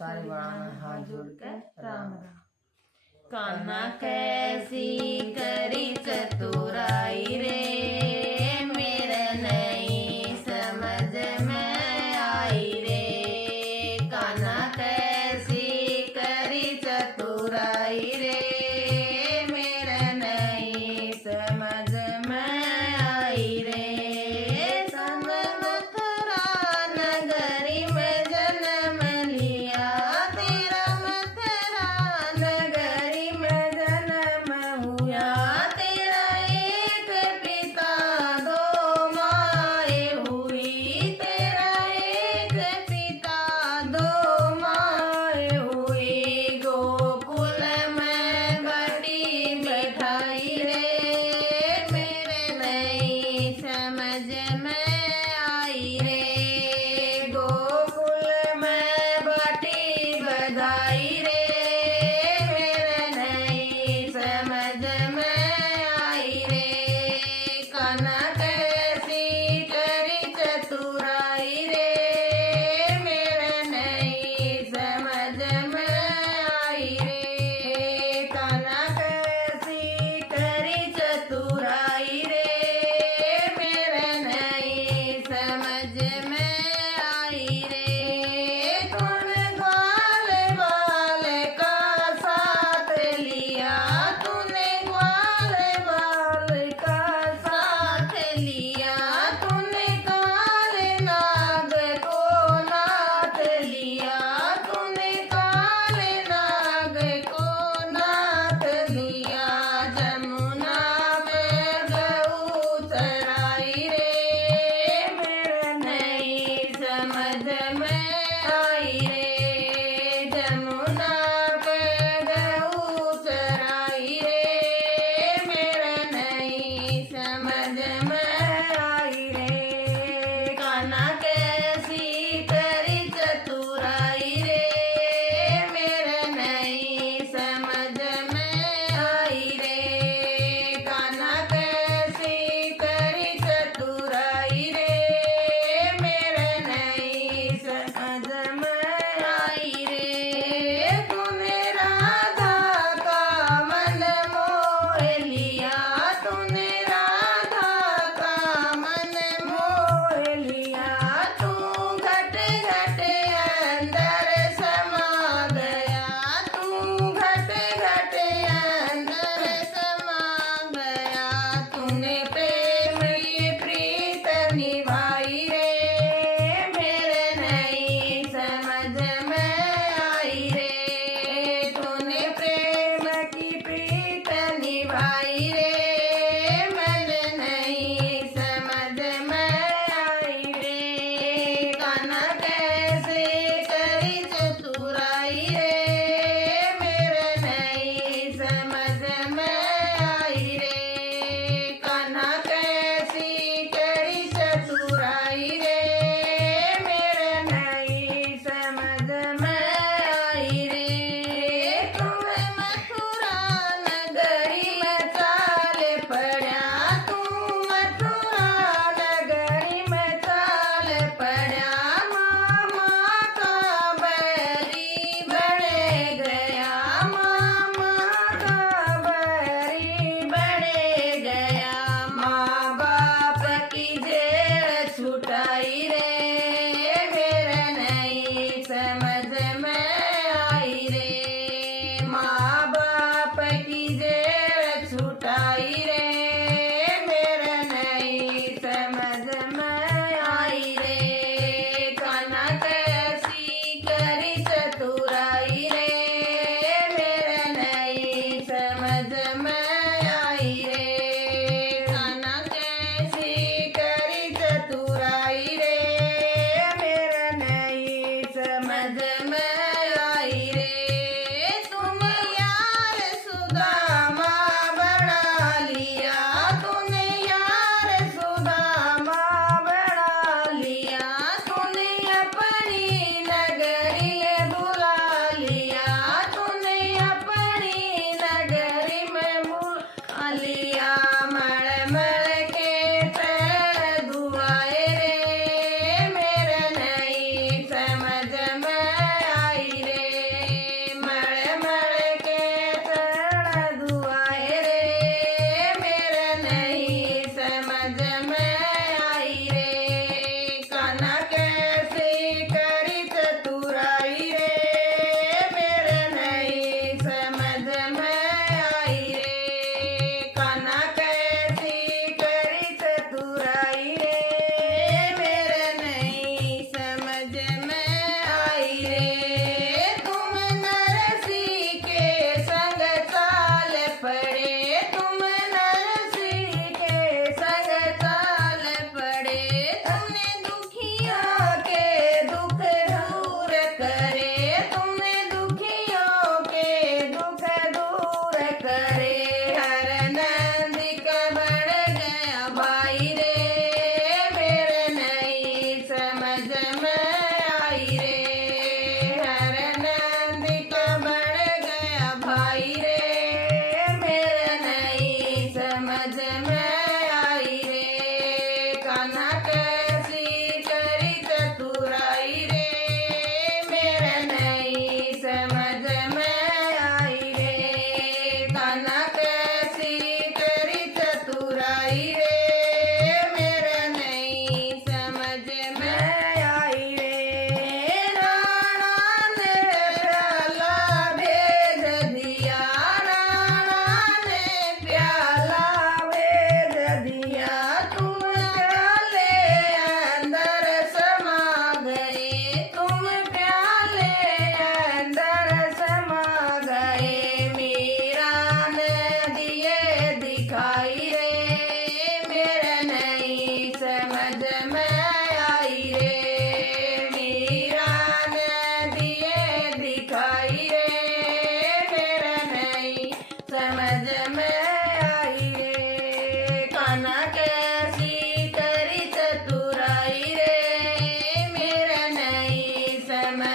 सारे बाणा में हाथ जोड़ के राम राम। कान्हा कैसी करी चतुराई रे, मेरे नहीं समझ में आई रे। कान्हा कैसी करी चतुराई रे, मेरे नहीं समझ में आई रे। सन मथुरा नगरी में जन्म लिया, तेरा मथुरा नगरी में जन्म हुआ। तेरा एक पिता दो माए हुई, तेरा एक पिता दो माए हुई। गोकुल में बड़ी बैठाई रे, मेरे नहीं समझ में आई रे। गोकुल में बाटी बधाई रे, मेरे नहीं समझ में आई रे। कान्हा कैसी करी चतुराई रे, मेरे नहीं समझ में आई रे। कान्हा कैसी करी चतुराई रे, मेरे नहीं समझ में आई रे। तूने ग्वाले वाले का साथ लिया, तूने ग्वाले वाले का साथ लिया। तूने काले नाग को नाथ लिया, तूने काले नाग को नाथ लिया। जमुना में गऊ चराई रे, मेरे नहीं समझ में आई रे। जमुना पे गऊ चराई रे, मेरे नहीं समझ में आई रे। कान्हा कैसी करी चतुराई रे, मेरे नहीं समझ में आई रे। कान्हा कैसी करी चतुराई रे, मेरे नहीं समझ में आई रे। तूने राधा का मन मोह लिया, तूने राधा का मन मोह लिया। तू घट घट अंदर समा गया, तू घट घट अंदर समा गया। तूने प्रेम की प्रीत निभाई रे, मेरे नहीं समझ में आई रे। तूने प्रेम की प्रीत निभाई रे, मैंने नहीं समझ में आई रे। कान्हा कैसे करी चतुराई रे, मेरे नहीं समझ में आई रे। कान्हा कैसी करी चतुराई रे, मेरे नहीं समझ में आई रे। तुम्हें मथुरा नगरी में चाल पड़ा, तू मथुरा नगरी में चाल पड़ा। मामा का बैरी बड़े गया, मामा का बैरी बड़े गया। माँ बाप की जेल छुटाई रे, मेरे नहीं समझ में आई रे। माँ बाप की जेल छुटाई रे, मेरे नहीं समझ में आई रे। कान्हा कैसी करी चतुराई रे, मेरे नहीं समझ में आई रे। कान्हा कैसी करी चतुराई रे, मेरे नहीं समझ में आई रे। तुम यार सुदामा बना लिया, तूने यार सुदामा बना लिया। तूने अपनी नगरी में बुला लिया, तूने अपनी नगरी में बुला लिया। मर मर के पैर धुआए रे, मेरे नहीं समझ में आई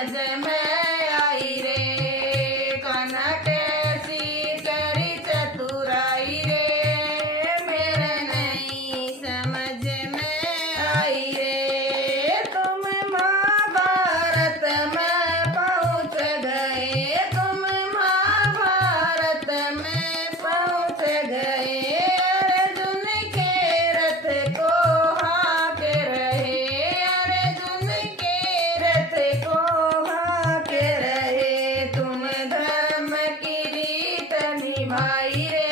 समझ में आई रे कान्हा कैसी करी चतुराई रे मेरे नहीं समझ में आई रे तुम महाभारत में पहुँच गए तुम महाभारत में पहुँच गए अर्जुन के रथ को हाँक रहे अर्जुन के रथ को हाँक रहे तुम धर्म की रीत निभाई रे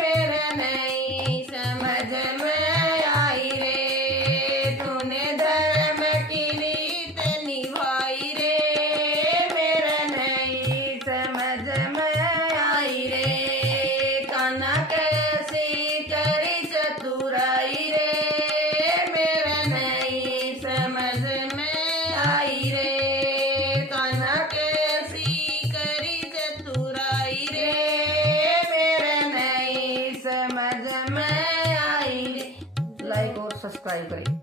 मेरा नहीं समझ में आई रे तूने धर्म की रीत निभाई रे मेरा नहीं समझ में आई रे कान्हा कैसी करी चतुराई रे मेरा नहीं समझ में आई रे कान्हा कैसी करी चतुराई रे मेरा नहीं समझ में आई रे लाइक और सब्सक्राइब करें।